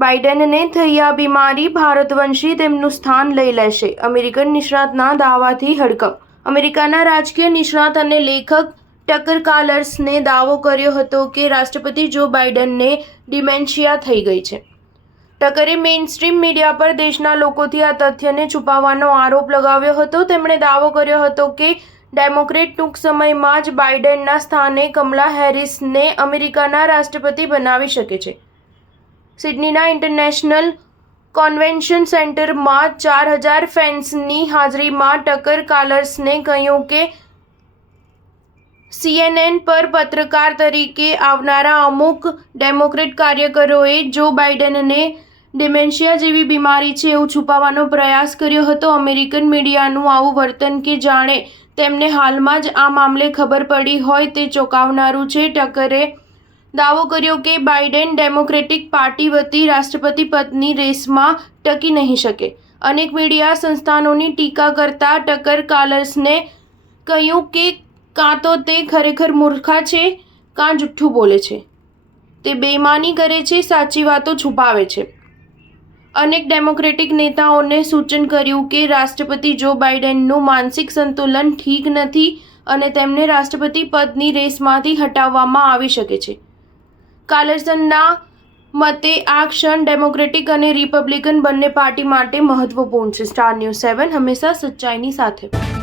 બાઇડનને થઈ આ બીમારી, ભારતવંશી તેમનું સ્થાન લઈ લેશે. અમેરિકન નિષ્ણાતના દાવાથી હડકંપ. અમેરિકાના રાજકીય નિષ્ણાત અને લેખક ટકર કાર્લસને દાવો કર્યો હતો કે રાષ્ટ્રપતિ જો બાઇડનને ડિમેન્શિયા થઈ ગઈ છે. ટકરે મેઇનસ્ટ્રીમ મીડિયા પર દેશના લોકોથી આ તથ્યને છુપાવવાનો આરોપ લગાવ્યો હતો. તેમણે દાવો કર્યો હતો કે ડેમોક્રેટ ટૂંક સમયમાં જ બાઇડનના સ્થાને કમલા હેરિસને અમેરિકાના રાષ્ટ્રપતિ બનાવી શકે છે. સિડનીના ઇન્ટરનેશનલ કન્વેન્શન સેન્ટરમાં 4000 ફેન્સની હાજરીમાં ટકર કાર્લસને કહ્યું કે CNN પર પત્રકાર તરીકે આવનારા અમુક ડેમોક્રેટ કાર્યકરોએ જો બાઇડનને ડિમેન્શિયા જેવી બીમારી છે એવું છુપાવવાનો પ્રયાસ કર્યો હતો. અમેરિકન મીડિયાનું આવું વર્તન કે જાણે તેમને હાલમાં જ આ મામલે ખબર પડી હોય તે ચોંકાવનારું છે. ટકરે દાવો કર્યો કે બાઇડેન ડેમોક્રેટિક પાર્ટી વતી રાષ્ટ્રપતિ પદની રેસમાં ટકી નહીં શકે. અનેક મીડિયા સંસ્થાનોની ટીકા કરતા ટકર કાર્લસને કહ્યું કે કાં તો તે ખરેખર મૂર્ખા છે કાં જુઠ્ઠું બોલે છે. તે બેઈમાની કરે છે, સાચી વાતો છુપાવે છે. અનેક ડેમોક્રેટિક નેતાઓને સૂચન કર્યું કે રાષ્ટ્રપતિ જો બાઇડેનનું માનસિક સંતુલન ઠીક નથી અને તેમને રાષ્ટ્રપતિ પદની રેસમાંથી હટાવવામાં આવી શકે છે. કાર્લસનના મતે આ ક્ષણ ડેમોક્રેટિક અને રિપબ્લિકન બંને પાર્ટી માટે મહત્વપૂર્ણ છે. સ્ટાર ન્યૂઝ 7 હંમેશા સચ્ચાઈની સાથે.